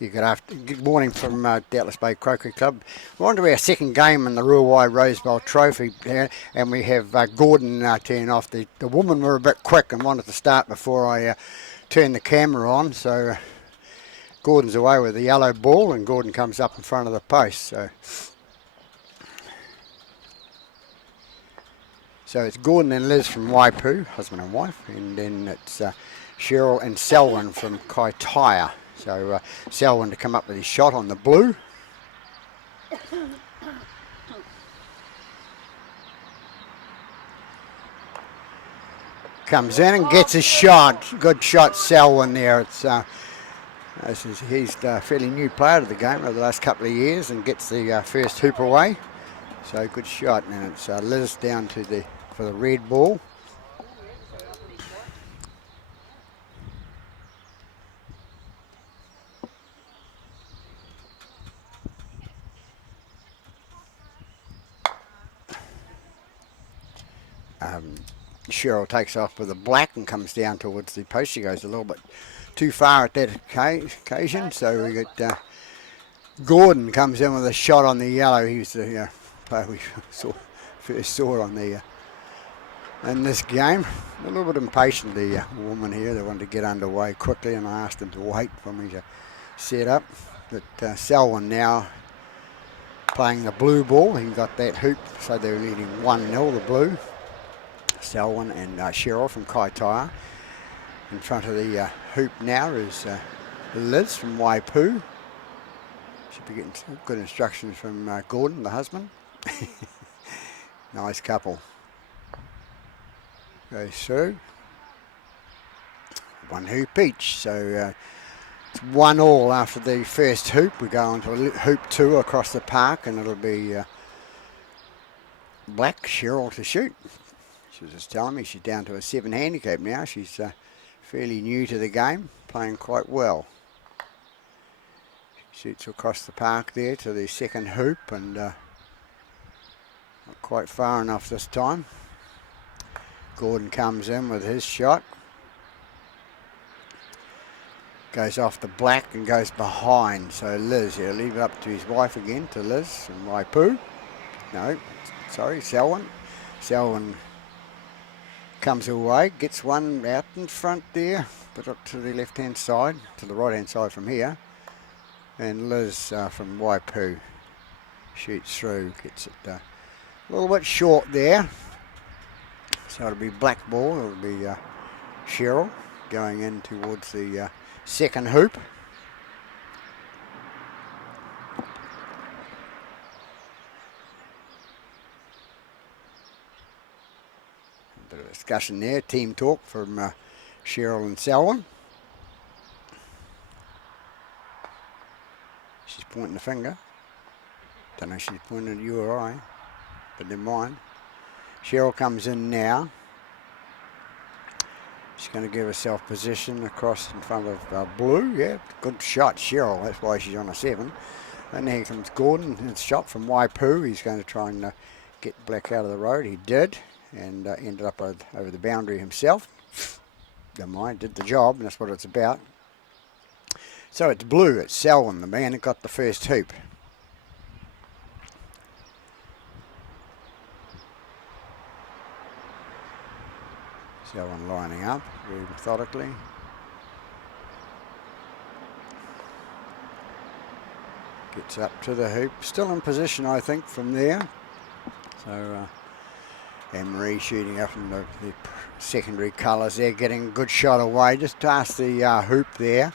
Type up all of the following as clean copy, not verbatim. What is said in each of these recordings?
Good morning from Doubtless Bay Croquet Club. We're on to our second game in the Ruawai Rosebowl Trophy here, and we have Gordon turning off. The women were a bit quick and wanted to start before I turned the camera on, so Gordon's away with the yellow ball, and Gordon comes up in front of the post. So it's Gordon and Liz from Waipu, husband and wife, and then it's Cheryl and Selwyn from Kaitaia. So Selwyn to come up with his shot on the blue. Comes in and gets a shot. Good shot, Selwyn there. He's a fairly new player to the game over the last couple of years and gets the first hoop away. So good shot. And it's Liz down to for the red ball. Cheryl takes off with a black and comes down towards the post. She goes a little bit too far at that occasion, so we got Gordon comes in with a shot on the yellow. He's the player we first saw on in this game. A little bit impatient, the woman here. They wanted to get underway quickly, and I asked them to wait for me to set up. But Selwyn now playing the blue ball. He got that hoop, so they're leading 1-0, the blue. Selwyn and Cheryl from Kaitaia. In front of the hoop now is Liz from Waipu. Should be getting some good instructions from Gordon, the husband. Nice couple. Goes through. One hoop each. So it's 1-1 after the first hoop. We go on to hoop 2 across the park, and it'll be black Cheryl to shoot. She was just telling me she's down to a 7 handicap now. She's fairly new to the game, playing quite well. She shoots across the park there to the second hoop, and not quite far enough this time. Gordon comes in with his shot. Goes off the black and goes behind. So Liz, he'll leave it up to his wife again, to Liz from Waipu. No, sorry, Selwyn. Selwyn comes away, gets one out in front there, but up to the left-hand side, to the right-hand side from here. And Liz from Waipu shoots through, gets it a little bit short there. So it'll be black ball, it'll be Cheryl going in towards the second hoop. Bit of discussion there, team talk from Cheryl and Selwyn. She's pointing the finger. Don't know if she's pointing at you or I, but never mind. Cheryl comes in now. She's going to give herself position across in front of blue. Yeah, good shot, Cheryl. That's why she's on a 7. And here comes Gordon. It's shot from Waipu. He's going to try and get black out of the road. He did. And ended up over the boundary himself. Never mind, did the job, and that's what it's about. So it's blue, it's Selwyn, the man that got the first hoop. Selwyn lining up very methodically. Gets up to the hoop, still in position I think from there. So Anne-Marie shooting up in the secondary colours there, getting a good shot away, just past the hoop there.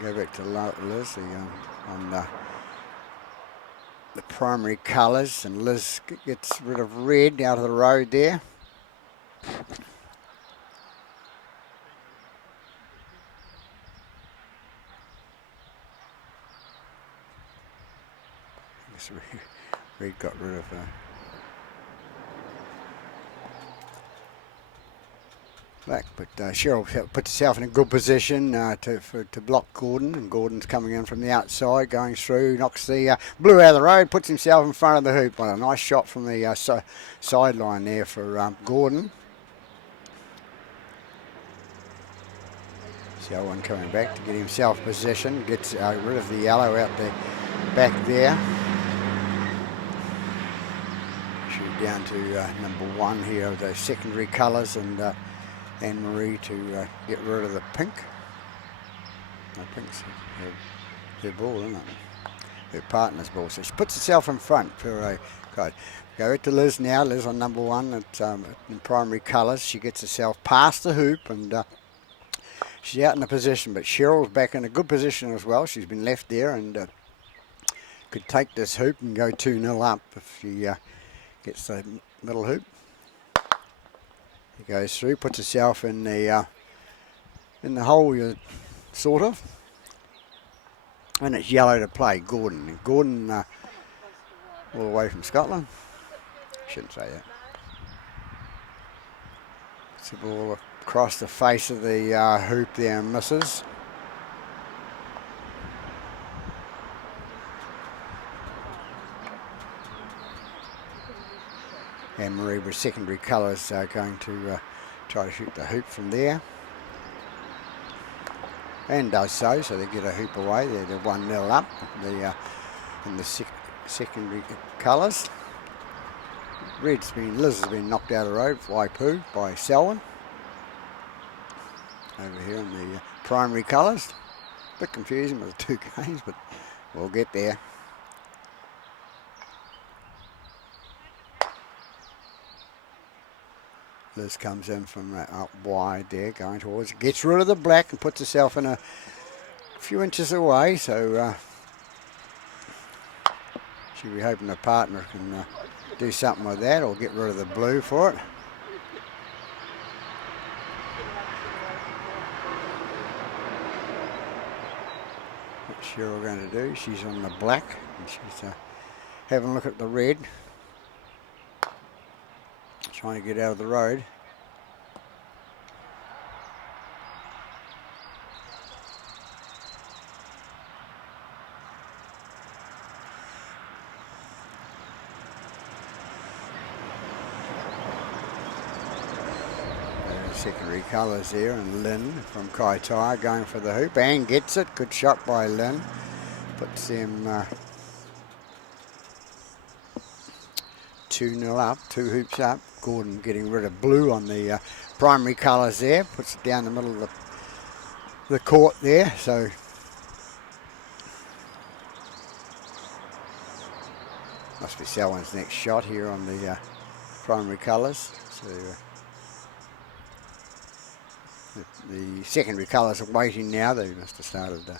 Go back to Liz on the primary colours, and Liz gets rid of red out of the road there. I guess Red got rid of black, but Cheryl puts herself in a good position to block Gordon, and Gordon's coming in from the outside, going through, knocks the blue out of the road, puts himself in front of the hoop. Well, a nice shot from the sideline there for Gordon. Selwyn coming back to get himself positioned, gets rid of the yellow out the back there. Shoot down to number 1 here of those secondary colours, and Anne-Marie to get rid of the pink. The pink's her ball, isn't it? Her partner's ball. So she puts herself in front for a card. Go back to Liz now. Liz on number 1 at, in primary colours. She gets herself past the hoop, and she's out in the position, but Cheryl's back in a good position as well. She's been left there and could take this hoop and go 2-0 up if she gets the middle hoop. He goes through, puts herself in the hole, sort of. And it's yellow to play, Gordon. And Gordon, all the way from Scotland. Shouldn't say that. It's the ball across the face of the hoop there and misses. Anne-Marie with secondary colours going to try to shoot the hoop from there. And does so they get a hoop away. They're 1-0 up in the secondary colours. Liz has been knocked out of the road, Waipu, by Selwyn. Over here in the primary colours. A bit confusing with the 2 games, but we'll get there. Liz comes in from up wide there, going towards, gets rid of the black and puts herself in a few inches away, so she'll be hoping the partner can do something with that or get rid of the blue for it. What's Cheryl going to do? She's on the black and she's having a look at the red. Trying to get out of the road. Secondary colours there, and Lynn from Kaitaia going for the hoop and gets it. Good shot by Lynn. Puts them 2-0 up, 2 hoops up. Gordon getting rid of blue on the primary colours there, puts it down the middle of the court there. So must be Selwyn's next shot here on the primary colours. So the secondary colours are waiting now. They must have started a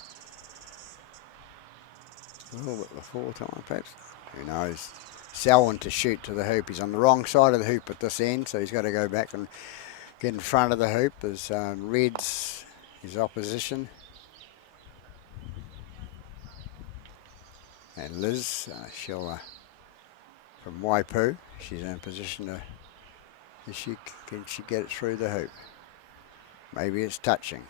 little bit before time, perhaps. Who knows? Selwyn to shoot to the hoop. He's on the wrong side of the hoop at this end, so he's got to go back and get in front of the hoop as Red's his opposition. And Liz, she'll from Waipu, she's in a position to, can she get it through the hoop? Maybe it's touching.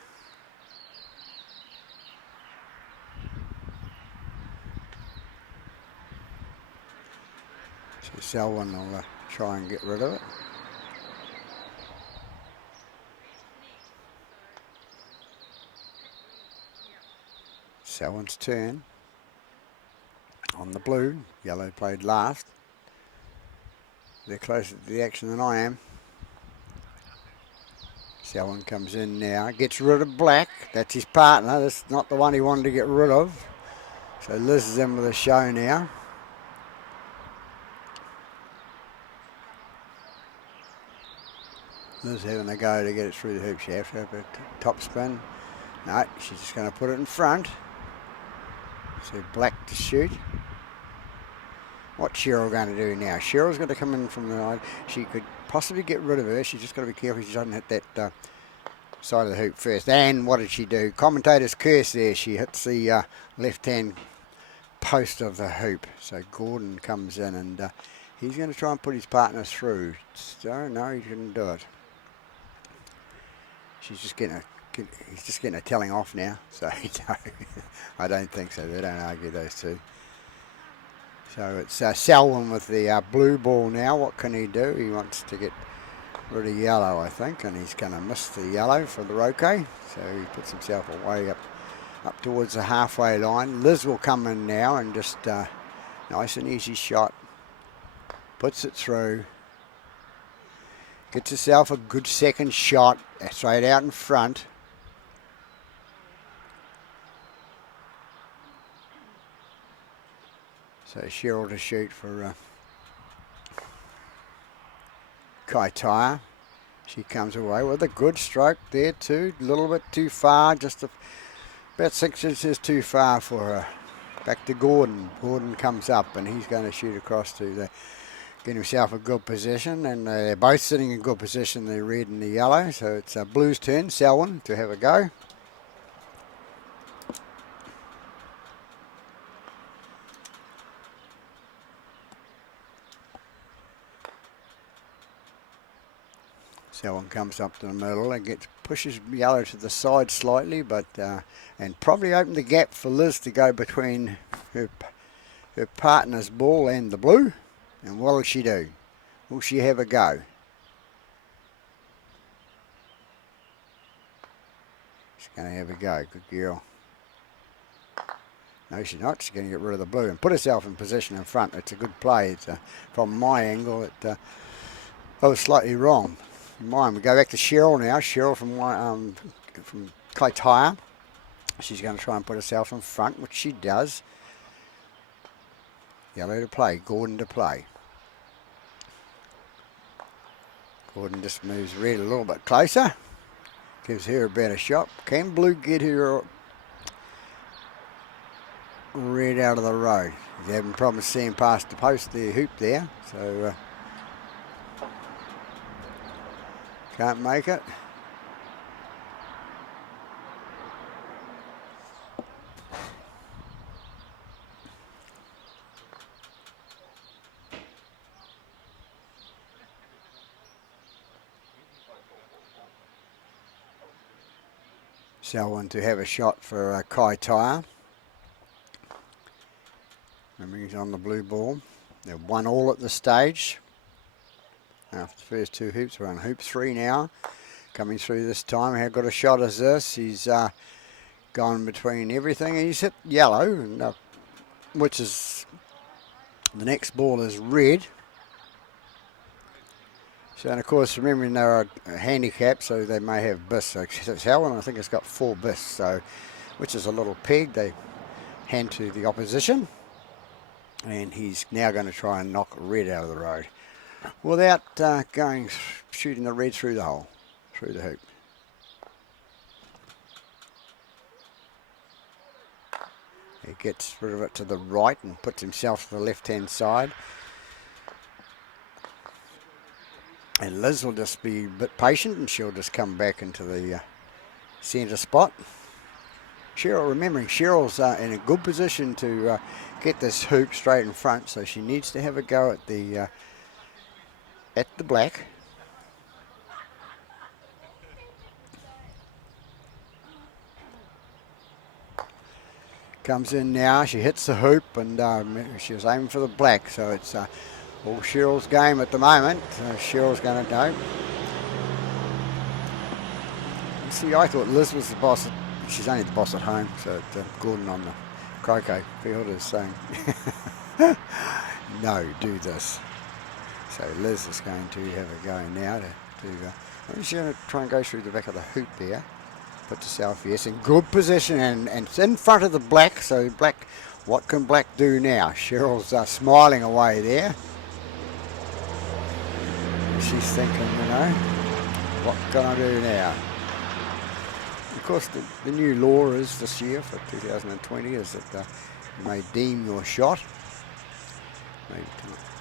So Selwyn will try and get rid of it. Selwyn's turn on the blue. Yellow played last. They're closer to the action than I am. Selwyn comes in now, gets rid of black. That's his partner. That's not the one he wanted to get rid of. So Liz is in with a show now. Liz having a go to get it through the hoop. She has to have a top spin. No, she's just going to put it in front. So black to shoot. What's Cheryl going to do now? Cheryl's going to come in from the line. She could possibly get rid of her. She's just got to be careful she doesn't hit that side of the hoop first. And what did she do? Commentator's curse there. She hits the left-hand post of the hoop. So Gordon comes in and he's going to try and put his partner through. So no, he didn't do it. She's just getting he's just getting a telling off now. So I don't think so. They don't argue, those two. So it's Selwyn with the blue ball now. What can he do? He wants to get rid of yellow, I think, and he's going to miss the yellow for the Croquet. So he puts himself away up towards the halfway line. Liz will come in now and just nice and easy shot. Puts it through. Gets herself a good second shot straight out in front. So Cheryl to shoot for Kaitaia. She comes away with a good stroke there too. A little bit too far, just about 6 inches too far for her. Back to Gordon. Gordon comes up and he's going to shoot across to get himself a good position. And they're both sitting in good position, the red and the yellow. So it's Blue's turn, Selwyn, to have a go. Selwyn comes up to the middle and pushes yellow to the side slightly, but and probably opened the gap for Liz to go between her partner's ball and the blue. And what will she do? Will she have a go? She's going to have a go. Good girl. No, she's not. She's going to get rid of the blue and put herself in position in front. It's a good play. It's from my angle. I was slightly wrong. Mine. We go back to Cheryl now. Cheryl from Kaitaia. She's going to try and put herself in front, which she does. Yellow to play. Gordon to play. Gordon just moves red a little bit closer. Gives her a better shot. Can Blue get her red out of the road? He's having problems seeing past the post, the hoop there. So can't make it. Selwyn to have a shot for Kaitaia. Remember, he's on the blue ball. They're 1-1 at the stage. After the first two hoops, we're on hoop 3 now. Coming through this time, how good a shot is this? He's gone between everything. He's hit yellow, and, which is, the next ball is red. So, and of course, remembering they're a handicap, so they may have bis. So Selwyn, I think, it's got 4 bis, so, which is a little peg they hand to the opposition. And he's now going to try and knock red out of the road without shooting the red through the hole, through the hoop. He gets rid of it to the right and puts himself to the left-hand side. And Liz will just be a bit patient and she'll just come back into the centre spot. Cheryl, remembering Cheryl's in a good position to get this hoop straight in front, so she needs to have a go at the black. Comes in now, she hits the hoop, and she was aiming for the black, so it's all Cheryl's game at the moment. Cheryl's going to know. See, I thought Liz was the boss. She's only the boss at home, so Gordon on the Croquet field is saying, no, do this. So Liz is going to have a go now she's going to try and go through the back of the hoop there. Put herself, yes, in good position, and it's in front of the black, so black, what can black do now? Cheryl's smiling away there. She's thinking, what can I do now? Of course, the new law is this year for 2020 is that you may deem your shot. Maybe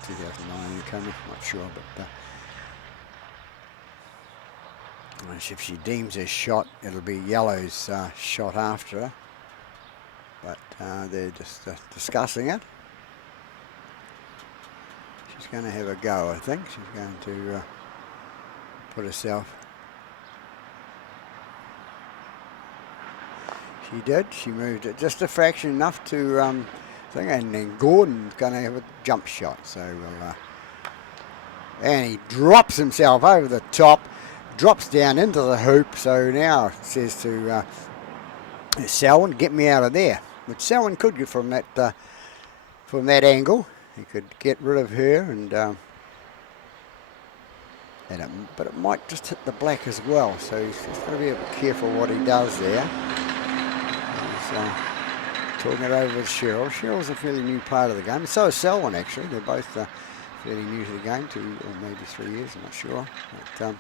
2009 coming, not sure, but if she deems her shot, it'll be yellow's shot after her. But they're just discussing it. She's going to have a go, I think. She's going to put herself. She did. She moved it just a fraction enough to thing, and then Gordon's going to have a jump shot. So we'll And he drops himself over the top, drops down into the hoop. So now it says to Selwyn, get me out of there. But Selwyn could get from that angle. He could get rid of her, but it might just hit the black as well. So he's got to be a bit careful what he does there. He's talking it over with Cheryl. Cheryl's a fairly new part of the game. So is Selwyn, actually. They're both fairly new to the game, 2 or maybe 3 years, I'm not sure. But,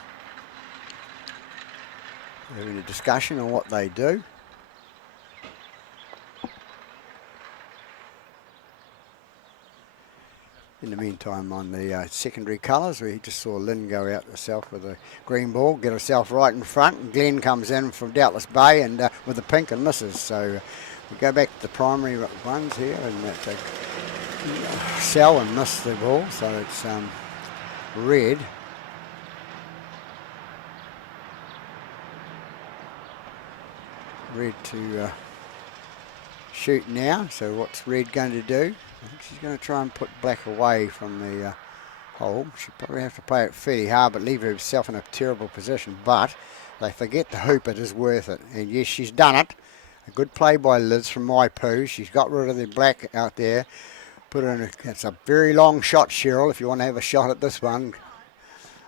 having a discussion on what they do. In the meantime, on the secondary colours, we just saw Lynn go out herself with a green ball, get herself right in front, and Glenn comes in from Doubtless Bay and with the pink and misses. So we go back to the primary ones here, and Selwyn missed the ball, so it's red. Red to shoot now. So what's red going to do? I think she's going to try and put black away from the hole. She'll probably have to play it fairly hard, but leave herself in a terrible position. But they forget the hoop, it is worth it. And yes, she's done it. A good play by Liz from Waipu. She's got rid of the black out there. Put her in it's a very long shot, Cheryl, if you want to have a shot at this one.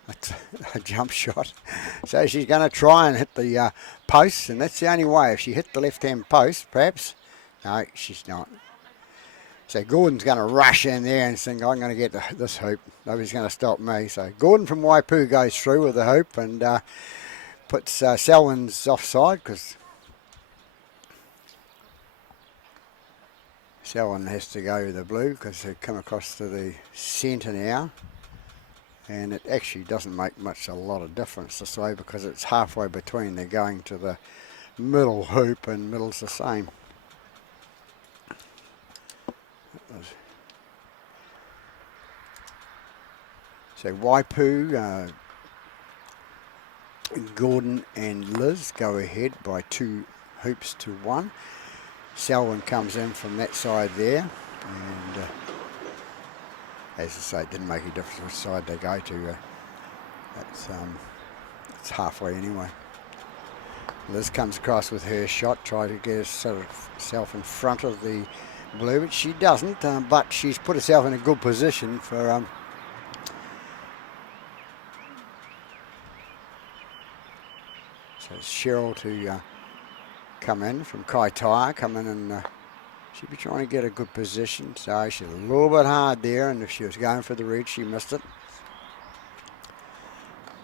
It's a jump shot. So she's going to try and hit the post, and that's the only way. If she hit the left-hand post, perhaps. No, she's not. So Gordon's going to rush in there and think, I'm going to get this hoop. Nobody's going to stop me. So Gordon from Waipu goes through with the hoop and puts Selwyn's offside, because Selwyn has to go with the blue because they come across to the centre now. And it actually doesn't make a lot of difference this way, because it's halfway between. They're going to the middle hoop, and middle's the same. So Waipu, Gordon and Liz go ahead by 2 hoops to 1. Selwyn comes in from that side there, and as I say, it didn't make a difference which side they go to. It's halfway anyway. Liz comes across with her shot, try to get herself in front of the blue, but she doesn't. But she's put herself in a good position for so it's Cheryl to come in from Kaitaia, come in and she'd be trying to get a good position. So she's a little bit hard there, and if she was going for the reach, she missed it.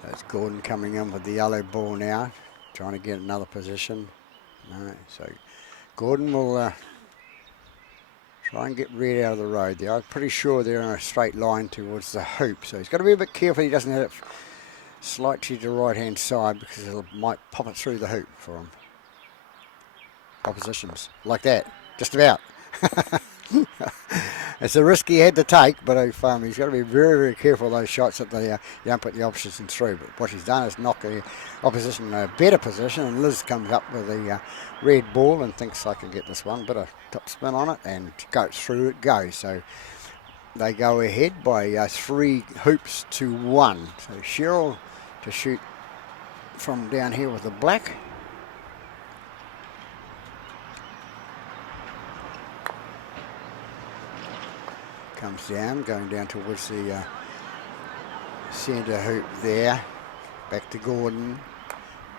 That's Gordon coming in with the yellow ball now, trying to get another position. No, so Gordon will try and get red out of the road there. I'm pretty sure they're in a straight line towards the hoop, so he's got to be a bit careful he doesn't hit it slightly to the right-hand side, because it might pop it through the hoop for him. Oppositions like that, just about. It's a risk he had to take, but he's got to be very, very careful of those shots that you don't put the opposition through. But what he's done is knock the opposition in a better position, and Liz comes up with the red ball and thinks, I can get this one. Bit of top spin on it, and go through it goes. So they go ahead by 3 hoops to 1. So Cheryl to shoot from down here with the black. Comes down, going down towards the centre hoop there. Back to Gordon.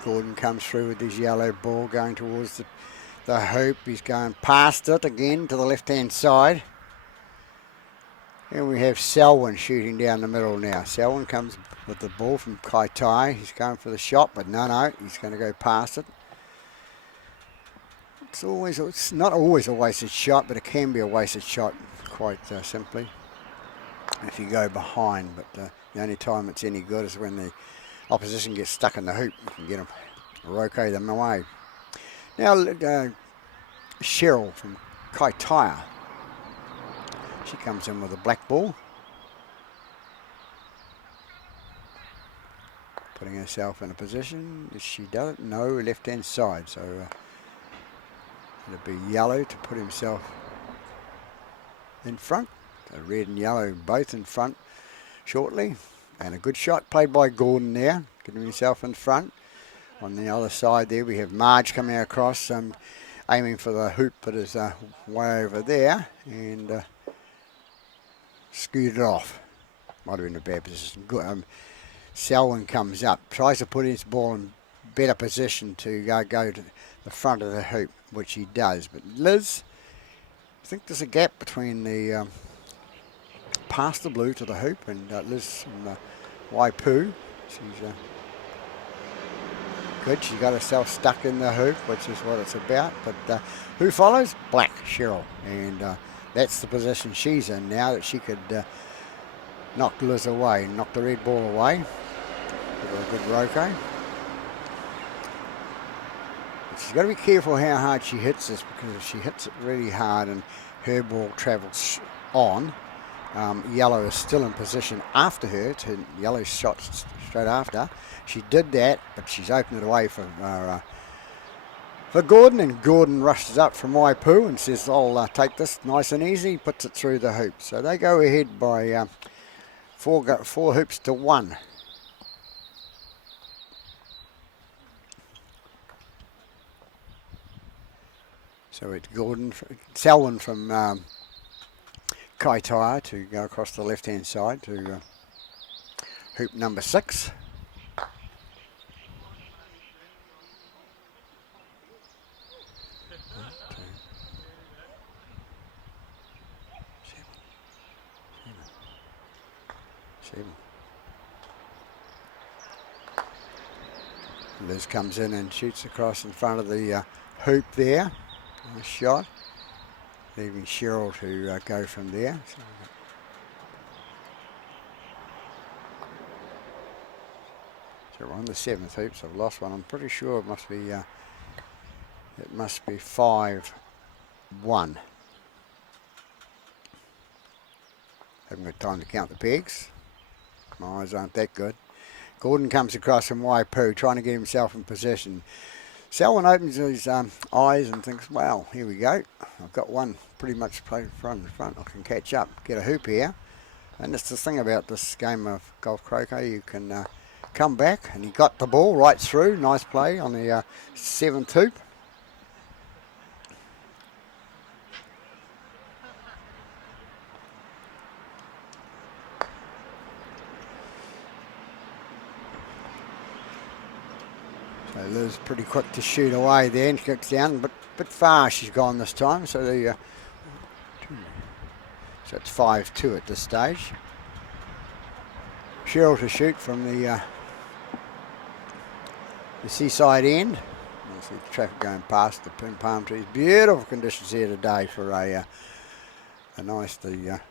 Gordon comes through with his yellow ball, going towards the hoop. He's going past it again to the left-hand side. And we have Selwyn shooting down the middle now. Selwyn comes with the ball from Kaitaia. He's going for the shot, but no, he's going to go past it. It's not always a wasted shot, but it can be a wasted shot quite simply if you go behind. But the only time it's any good is when the opposition gets stuck in the hoop. You can get them, rotate them away. Now Cheryl from Kaitaia. She comes in with a black ball, putting herself in a position. She does it? No, left-hand side. So it'll be yellow to put himself in front. So red and yellow both in front shortly. And a good shot played by Gordon there, getting himself in front. On the other side there we have Marge coming across, aiming for the hoop that is way over there, and scooted off. Might have been a bad position. Selwyn comes up, tries to put his ball in better position to go to the front of the hoop, which he does. But Liz, I think there's a gap between the past the blue to the hoop, and Liz from the Waipu. She's good. She got herself stuck in the hoop, which is what it's about. But who follows? Black, Cheryl. And that's the position she's in now, that she could knock Liz away, knock the red ball away. Give her a good roco. She's got to be careful how hard she hits this, because if she hits it really hard and her ball travels on, yellow is still in position after her. It's her yellow shot straight after. She did that, but she's opened it away for Gordon, and Gordon rushes up from Waipu and says, I'll take this nice and easy, puts it through the hoop. So they go ahead by 4 hoops to 1. So it's Selwyn from Kaitaia to go across the left-hand side to hoop number 6. Liz comes in and shoots across in front of the hoop there. Nice shot. Leaving Cheryl to go from there. So we're on the 7th hoop, so I've lost one. I'm pretty sure it must be 5-1. Haven't got time to count the pegs. My eyes aren't that good. Gordon comes across from Waipu, trying to get himself in position. Selwyn opens his eyes and thinks, well, here we go. I've got one pretty much played front. I can catch up, get a hoop here. And that's the thing about this game of golf croquet. You can come back, and he got the ball right through. Nice play on the 7th hoop. So Liz pretty quick to shoot away there, and she gets down, but a bit far she's gone this time. So so it's 5-2 at this stage. Cheryl to shoot from the seaside end. You see the traffic going past the palm trees. Beautiful conditions here today for a nice Ruawai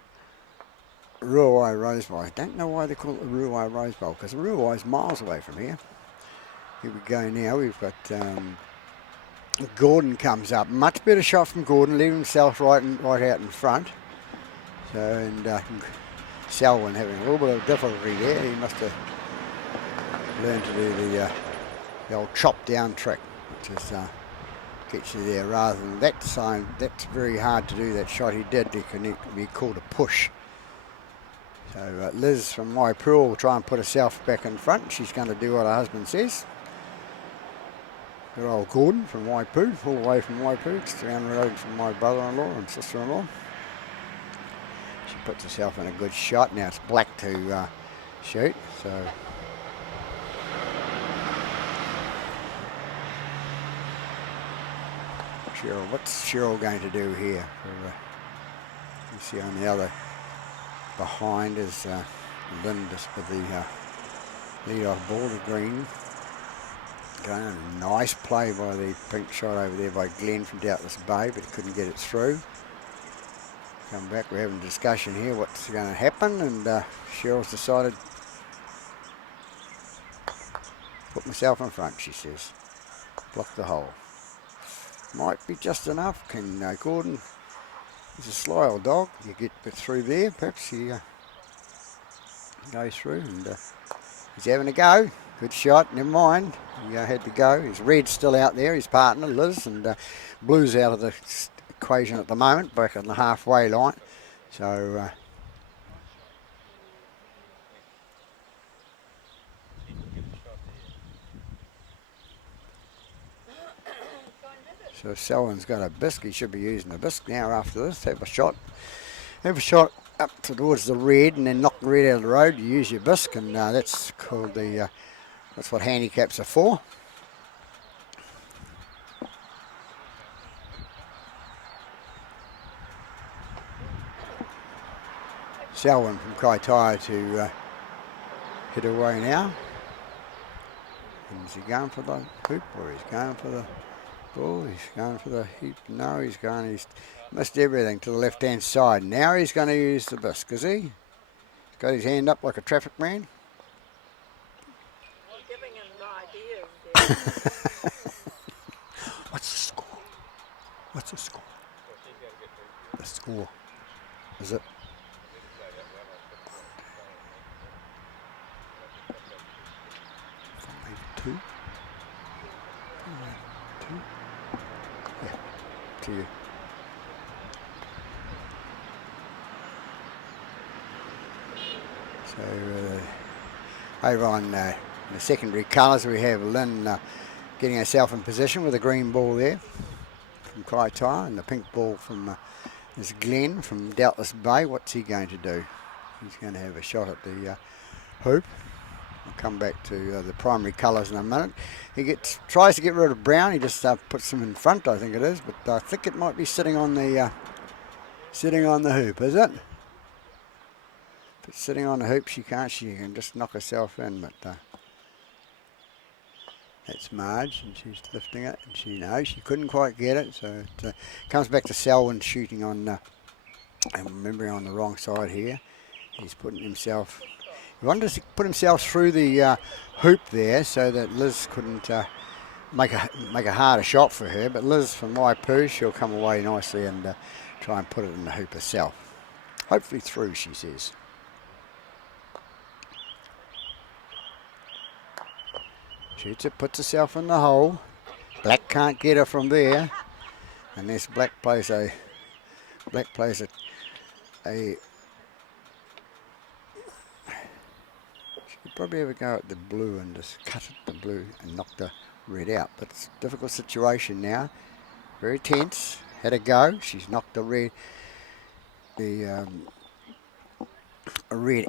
Rosebowl. I don't know why they call it the Ruawai Rosebowl, because Ruawai is miles away from here. Here we go now. We've got Gordon comes up. Much better shot from Gordon, leaving himself right out in front. So, and Selwyn having a little bit of difficulty there. He must have learned to do the old chop down trick, which is gets you there rather than that sign. That's very hard to do. That shot he did, it can be called a push. So Liz from Waipu will try and put herself back in front. She's going to do what her husband says. Good old Gordon from Waipu, all the way from Waipu. It's down the road from my brother-in-law and sister-in-law. She puts herself in a good shot. Now it's Black to shoot. So Cheryl, what's Cheryl going to do here? You see on the other behind is Lindis with the lead-off ball to green. Okay, nice play by the pink shot over there by Glenn from Doubtless Bay, but he couldn't get it through. Come back, we're having a discussion here, what's going to happen, and Cheryl's decided, put myself in front, she says. Block the hole. Might be just enough. Can Gordon, he's a sly old dog, you get through there, perhaps he goes through, and he's having a go. Good shot, never mind. He had to go. His red's still out there, his partner, Liz, and blue's out of the equation at the moment, back on the halfway line. So So Selwyn's got a bisque. He should be using a bisque now after this. Have a shot. Have a shot up towards the red and then knock the red out of the road. You use your bisque, and that's called the, that's what handicaps are for. Selwyn from Kaitaia to hit away now. And is he going for the hoop or he's going for the ball? He's going for the heap. No, he's missed everything to the left-hand side. Now he's going to use the bisque, is he? He's got his hand up like a traffic man. I'm giving him an idea. What's the score? What's the score? The score. Is it? Two. Yeah, to you. So over on the secondary colours we have Lynn getting herself in position with a green ball there from Kaitaia, and the pink ball from is Glenn from Doubtless Bay. What's he going to do? He's going to have a shot at the hoop. I'll come back to the primary colours in a minute. He tries to get rid of brown. He just puts them in front, I think it is, but I think it might be sitting on the hoop, is it? If it's sitting on the hoop, she can just knock herself in, but that's Marge, and she's lifting it, and she knows she couldn't quite get it, so it comes back to Selwyn shooting on, and remembering on the wrong side here. He's putting himself. He wanted to put himself through the hoop there so that Liz couldn't make a harder shot for her. But Liz from Waipu, she'll come away nicely and try and put it in the hoop herself. Hopefully through, she says. Shoots it, puts herself in the hole. Black can't get her from there, unless Black plays a probably have a go at the blue and just cut it, the blue, and knock the red out. But it's a difficult situation now. Very tense. Had a go. She's knocked the red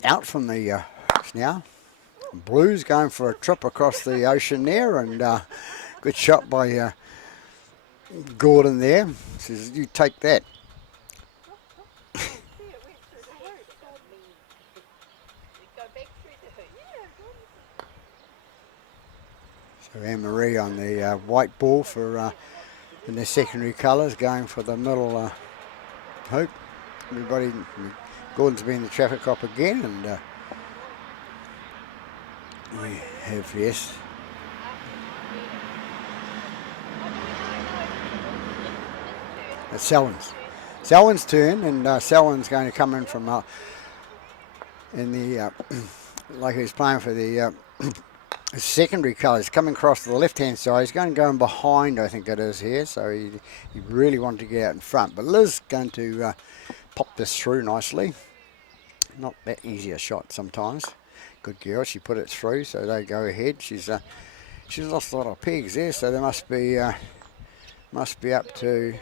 out from the now. Blue's going for a trip across the ocean there, and good shot by Gordon there. Says, you take that. So Anne-Marie on the white ball for in their secondary colours, going for the middle hoop. Everybody, Gordon's been the traffic cop again, and we have, yes. It's Selwyn's turn, and Selwyn's going to come in from in the like he's playing for the secondary colours, coming across to the left-hand side. He's going to go in behind, I think it is here, so he really wanted to get out in front. But Liz going to pop this through nicely. Not that easy a shot sometimes. Good girl, she put it through, so they go ahead. She's lost a lot of pegs there, so they must be up to.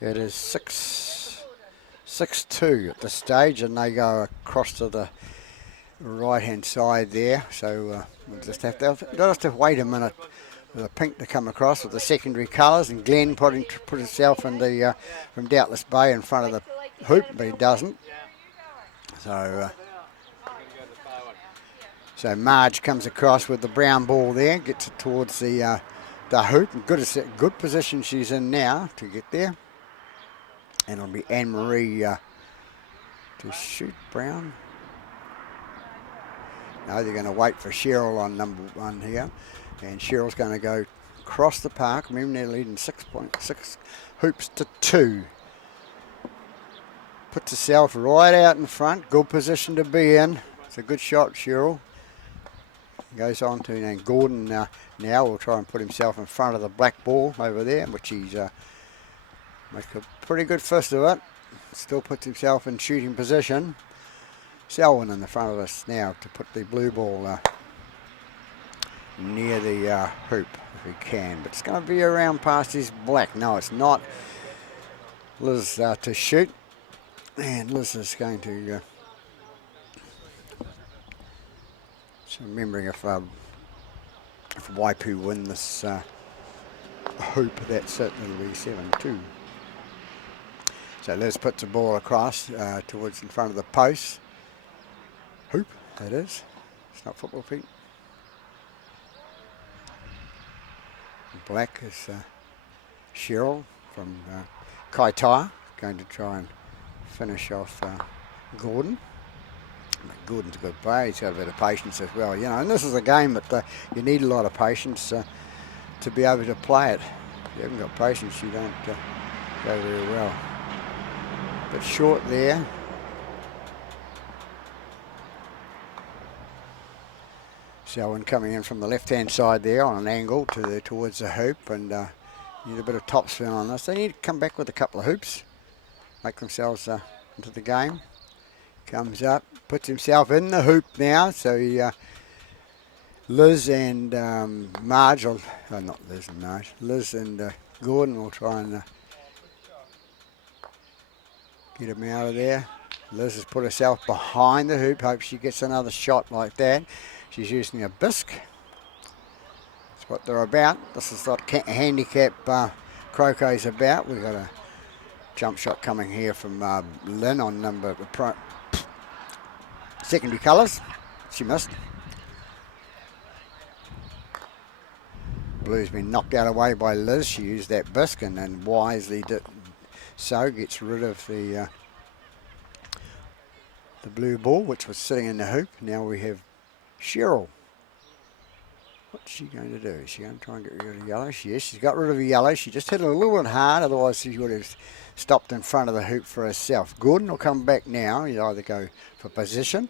It is 6-2 at this stage, and they go across to the right-hand side there. So we'll just have to wait a minute for the pink to come across with the secondary colours, and Glenn put himself in the from Doubtless Bay in front of the hoop, but he doesn't. So Marge comes across with the brown ball there, gets it towards the hoop, and good position she's in now to get there. And it'll be Anne-Marie to shoot brown. No, they're going to wait for Cheryl on number 1 here. And Cheryl's going to go across the park. Remember, they're leading 6.6 hoops to 2. Puts herself right out in front. Good position to be in. It's a good shot, Cheryl. Goes on to and Gordon now will try and put himself in front of the black ball over there, which he's make a pretty good fist of it. Still puts himself in shooting position. Selwyn in the front of us now to put the blue ball near the hoop if he can. But it's going to be around past his black. No, it's not. Liz to shoot. And Liz is going to... so remembering if Waipu win this hoop, that's it. It'll be 7-2. So Liz puts the ball across towards in front of the post. Hoop, that is. It's not football feet. Black is Cheryl from Kaitaia, going to try and finish off Gordon. Gordon's a good player. He's got a bit of patience as well. You know, and this is a game that you need a lot of patience to be able to play it. If you haven't got patience, you don't go very well. But short there. Selwyn coming in from the left-hand side there on an angle towards the hoop, and need a bit of topspin on this. They need to come back with a couple of hoops, make themselves into the game. Comes up, puts himself in the hoop now, so he, Liz and Marge, not Liz and Marge, Liz and Gordon will try and get him out of there. Liz has put herself behind the hoop, hopes she gets another shot like that. She's using a bisque. That's what they're about. This is what handicap croquet's about. We've got a jump shot coming here from Lynn on secondary colours. She missed. Blue's been knocked out of the way by Liz. She used that bisque and then wisely did so. Gets rid of the blue ball, which was sitting in the hoop. Now we have Cheryl. What's she going to do? Is she going to try and get rid of yellow? Yes, she's got rid of the yellow. She just hit it a little bit hard, otherwise she would have stopped in front of the hoop for herself. Gordon will come back now. He'll either go for position.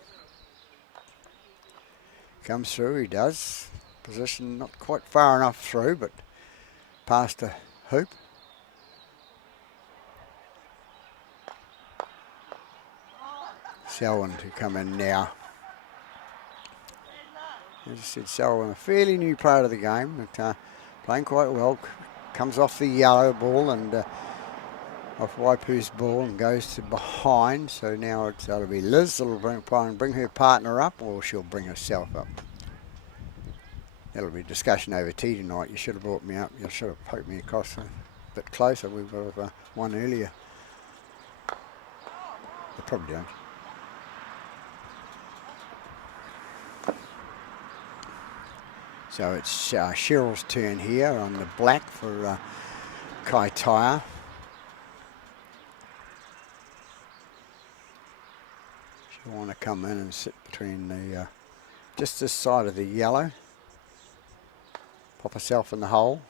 Comes through, he does. Position not quite far enough through, but past the hoop. Selwyn to come in now. As I said, Selwyn, a fairly new player of the game, but playing quite well. Comes off the yellow ball and off Waipu's ball and goes to behind. So now it's got to be Liz that'll bring her partner up, or she'll bring herself up. That'll be discussion over tea tonight. You should have brought me up. You should have poked me across a bit closer. We've got one earlier. They probably don't. So it's Cheryl's turn here on the black for Kaitaia. She'll want to come in and sit between the just this side of the yellow. Pop herself in the hole.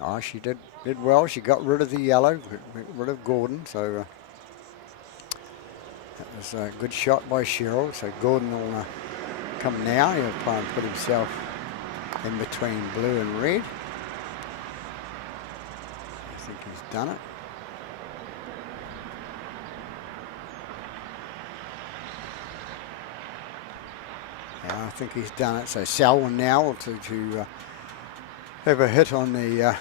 Oh, she did well. She got rid of the yellow, got rid of Gordon. So that was a good shot by Cheryl. So Gordon will come now. He'll try and put himself in between blue and red. I think he's done it. Yeah, I think he's done it. So Selwyn now to have a hit on the...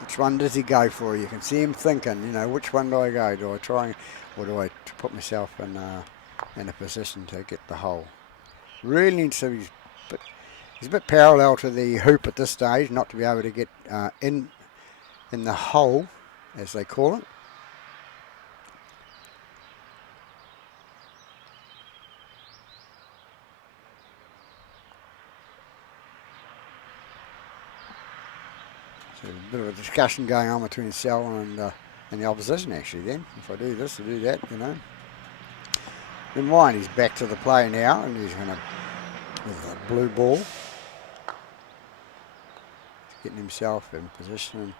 which one does he go for? You can see him thinking, you know, which one do I go? Do I try or do I put myself in a position to get the hole? Really needs to be... He's a bit parallel to the hoop at this stage, not to be able to get in the hole, as they call it. So a bit of a discussion going on between Selwyn and the opposition, actually, then. If I do this, I do that, you know. Then Ryan, he's back to the play now, and he's going to, with a blue ball, getting himself in position and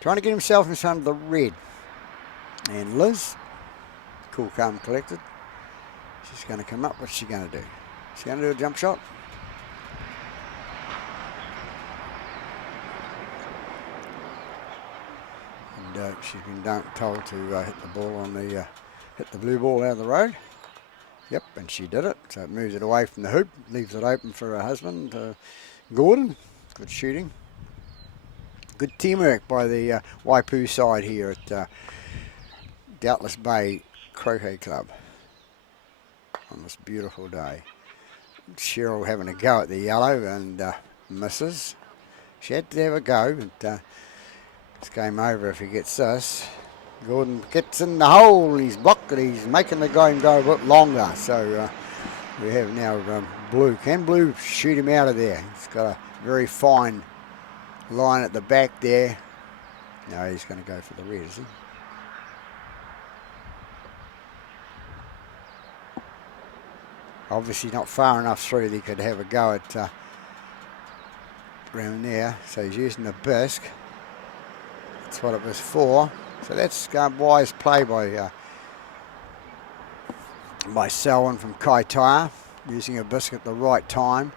trying to get himself in front of the red. And Liz, cool, calm, collected. She's going to come up. What's she going to do? She's going to do a jump shot. And she's been told to hit the ball on the hit the blue ball out of the road. Yep, and she did it. So it moves it away from the hoop, leaves it open for her husband, Gordon. Good shooting. Good teamwork by the Waipu side here at Doubtless Bay Croquet Club on this beautiful day. Cheryl having a go at the yellow and misses. She had to have a go, but it's game over if he gets this. Gordon gets in the hole, he's blocked it, he's making the game go a bit longer. So we have now Blue. Can Blue shoot him out of there? He's got a very fine line at the back there. No, he's going to go for the red, is he? Obviously not far enough through that he could have a go at around there. So he's using the bisque. That's what it was for. So that's wise play by Selwyn from Kaitaia, using a bisque at the right time.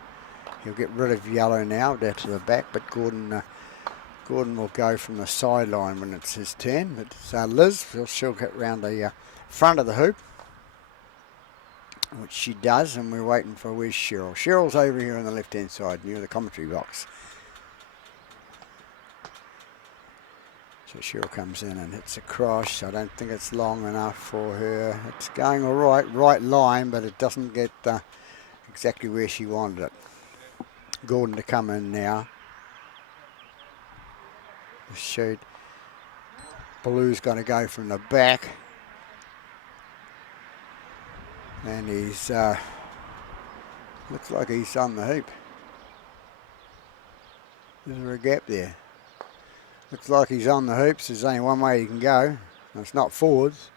He'll get rid of yellow now, down to the back, but Gordon will go from the sideline when it's his turn. But Liz, she'll get round the front of the hoop, which she does, and we're waiting for where's Cheryl. Cheryl's over here on the left-hand side, near the commentary box. So Cheryl comes in and hits across. I don't think it's long enough for her. It's going all right line, but it doesn't get exactly where she wanted it. Gordon to come in now. Shoot. Blue's going to go from the back. And he's, looks like he's on the hoop. Is there a gap there? Looks like he's on the hoops. There's only one way he can go. It's not forwards.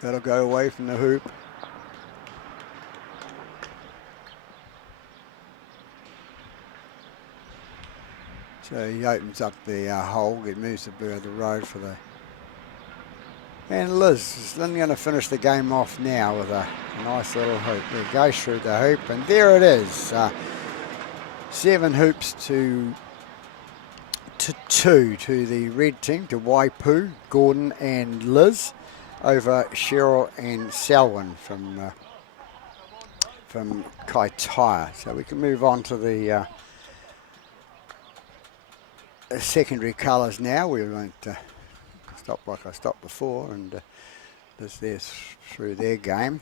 That'll go away from the hoop. So he opens up the hole. It moves the road for the... And Liz is then going to finish the game off now with a nice little hoop. It goes through the hoop, and there it is. 7 hoops to 2 to the red team, to Waipu, Gordon and Liz, over Cheryl and Selwyn from Kaitaia. So we can move on to the secondary colours now. We won't stop like I stopped before, and they're through their game.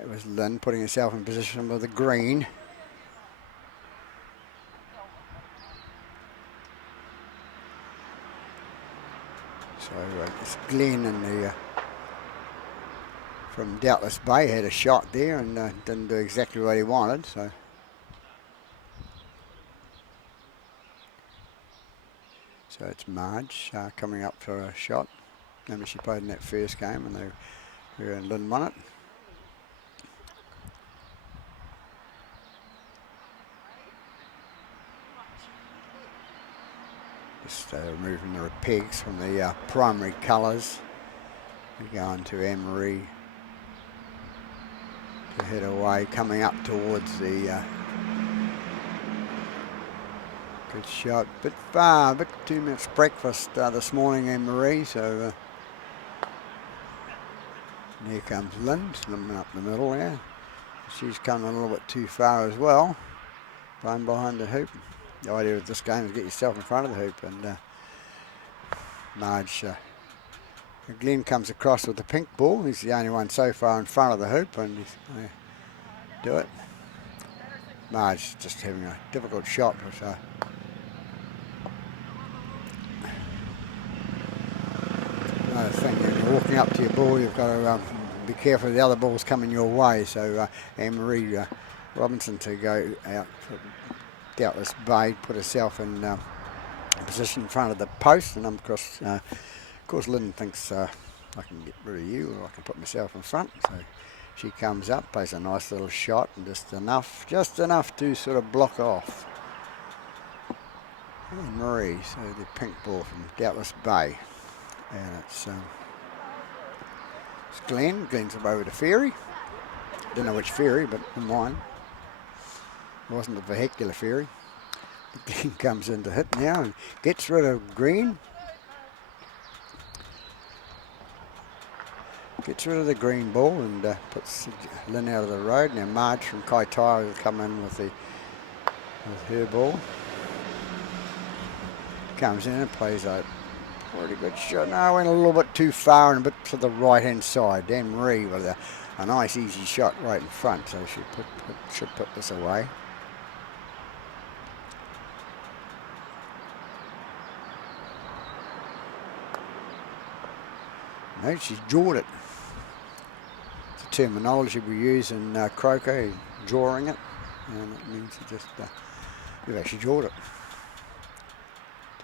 It was Lynn putting herself in position with the green. So it's Glenn and the from Doubtless Bay had a shot there and didn't do exactly what he wanted. So it's Marge coming up for a shot. Remember she played in that first game and her and Lynn won it. Just removing the pegs from the primary colours. We're going to Anne-Marie to head away, coming up towards the good shot. Bit far, bit too much breakfast this morning, Anne-Marie. So here comes Lynn, slimming up the middle there. She's coming a little bit too far as well, playing behind the hoop. The idea of this game is get yourself in front of the hoop, and Marge, Glenn comes across with the pink ball. He's the only one so far in front of the hoop, and he's going to do it. Marge just having a difficult shot. But, another thing, when you're walking up to your ball, you've got to be careful the other ball's coming your way. So Anne-Marie Robinson to go out for Doubtless Bay, put herself in position in front of the post, and of course Lynn thinks I can get rid of you, or I can put myself in front. So she comes up, plays a nice little shot, and just enough to sort of block off Marie. So the pink ball from Doubtless Bay, and it's Glenn. Glenn's over to Ferry. Don't know which Ferry, but mine. wasn't a vehicular fairy. But Glenn comes in to hit now and gets rid of green. Gets rid of the green ball and puts Lynn out of the road. Now Marge from Kaitaia will come in with her ball. Comes in and plays a pretty good shot. No, went a little bit too far and a bit to the right hand side. Dan Marie with a nice easy shot right in front, so she should put this away. No, she's jawed it. It's a terminology we use in croquet, drawing it, and it means you just you've actually jawed it.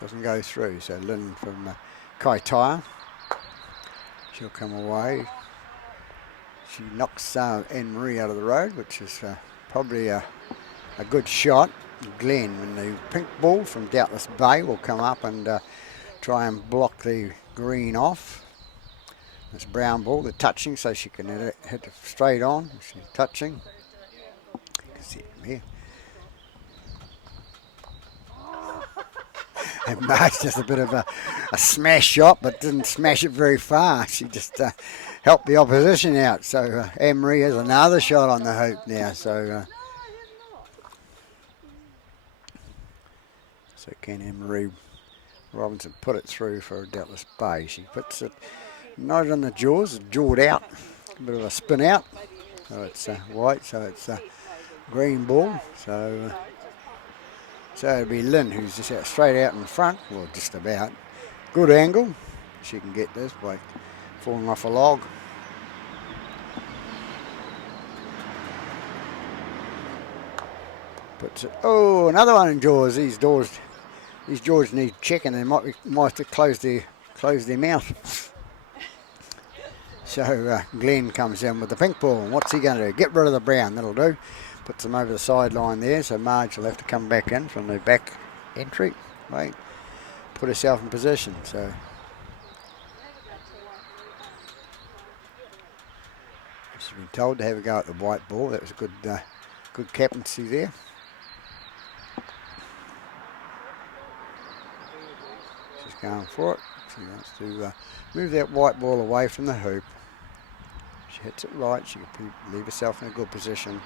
Doesn't go through. So Lynn from Kaitaia, she'll come away. She knocks Anne Marie out of the road, which is probably a good shot. Glenn, when the pink ball from Doubtless Bay, will come up and try and block the green off. This brown ball, they're touching, so she can hit it straight on. She's touching. You can see it from here. And Marge does a bit of a smash shot, but didn't smash it very far. She just helped the opposition out. So Anne-Marie has another shot on the hoop now. So can Anne-Marie Robinson put it through for Doubtless Bay? She puts it not on the jaws, jawed out. A bit of a spin out. So it's white, so it's a green ball. So it'll be Lynn, who's just out straight out in front, well, just about. Good angle. She can get this by falling off a log. Puts it. Oh, another one in jaws. These jaws need checking. They might have to close their mouth. So Glenn comes in with the pink ball. And what's he going to do? Get rid of the brown. That'll do. Puts them over the sideline there, so Marge will have to come back in from the back entry. Right, put herself in position. So she's been told to have a go at the white ball. That was a good captaincy there. She's going for it. She wants to move that white ball away from the hoop. She hits it right. She can leave herself in a good position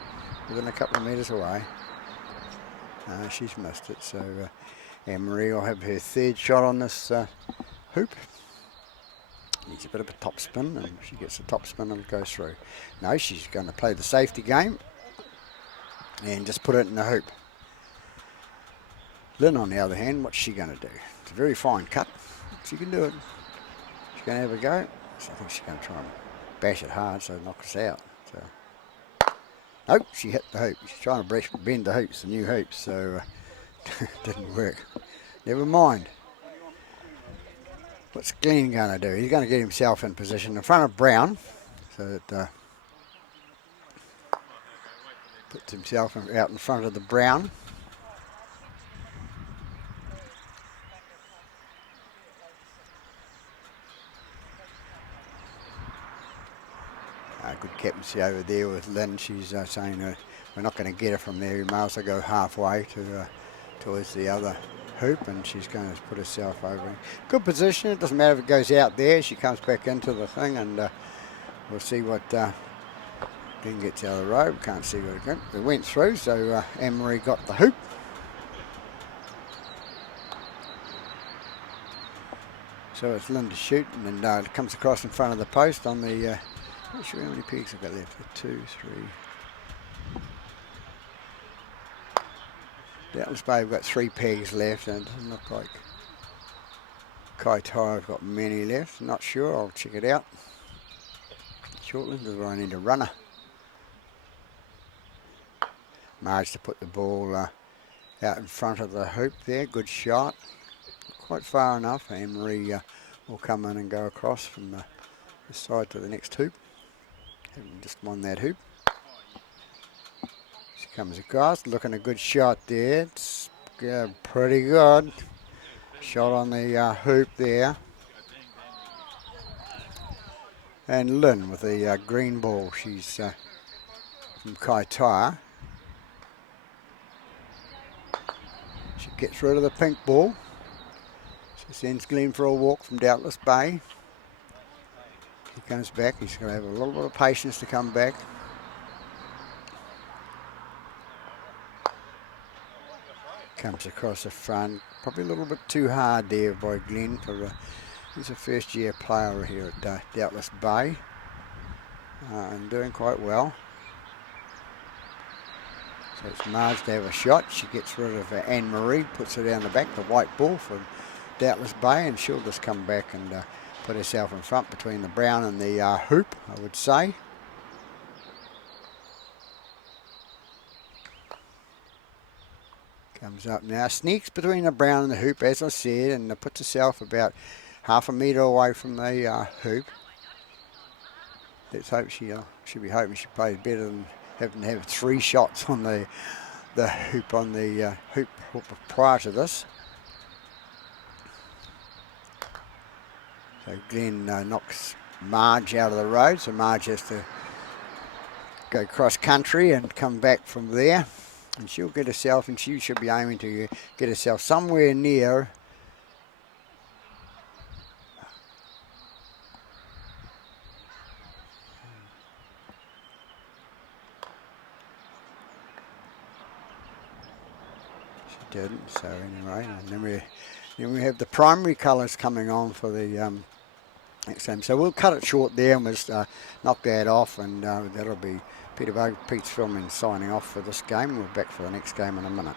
within a couple of metres away. She's missed it, so Anne-Marie will have her third shot on this hoop. Needs a bit of a top spin, and if she gets the top spin, it'll go through. No, she's going to play the safety game and just put it in the hoop. Lynn, on the other hand, what's she going to do? It's a very fine cut. She can do it. She's going to have a go. So I think she's going to try and bash it hard so it knocks us out. So. Nope, she hit the hoop. She's trying to bend the hoops, the new hoops, so didn't work. Never mind. What's Glenn going to do? He's going to get himself in position in front of Brown, so that puts himself out in front of the Brown. Good captaincy over there with Lynn. She's saying we're not going to get her from there. We might as well go halfway towards the other hoop, and she's going to put herself over. Good position. It doesn't matter if it goes out there. She comes back into the thing, and we'll see what Glenn gets out of the road. Can't see what it went through, so Anne-Marie got the hoop. So it's Lynn to shoot, and then it comes across in front of the post on the... not sure how many pegs I've got left. 2, 3. Doubtless Bay have got 3 pegs left, and it doesn't look like Kaitaia have got many left. Not sure. I'll check it out shortly because I need a runner. Marge to put the ball out in front of the hoop there. Good shot. Quite far enough. Anne-Marie will come in and go across from the side to the next hoop. Haven't just won that hoop. She comes across, looking a good shot there. It's pretty good. Shot on the hoop there. And Lynn with the green ball. She's from Kaitaia. She gets rid of the pink ball. She sends Glenn for a walk from Doubtless Bay. He comes back. He's going to have a little bit of patience to come back. Comes across the front. Probably a little bit too hard there by Glenn. He's a first-year player here at Doubtless Bay. And doing quite well. So it's Marge to have a shot. She gets rid of Anne-Marie, puts her down the back, the white ball for Doubtless Bay, and she'll just come back and put herself in front between the brown and the hoop, I would say. Comes up now, sneaks between the brown and the hoop, as I said, and puts herself about half a metre away from the hoop. Let's hope she'll be hoping she plays better than having to have 3 shots on the hoop hoop prior to this. So Glenn knocks Marge out of the road, so Marge has to go cross country and come back from there. And she'll get herself, and she should be aiming to get herself somewhere near she didn't, so anyway, and then we have the primary colours coming on for the next game. So we'll cut it short there and we'll just knock that off, and that'll be Peter Bogue, Pete's Filming signing off for this game. We're back for the next game in a minute.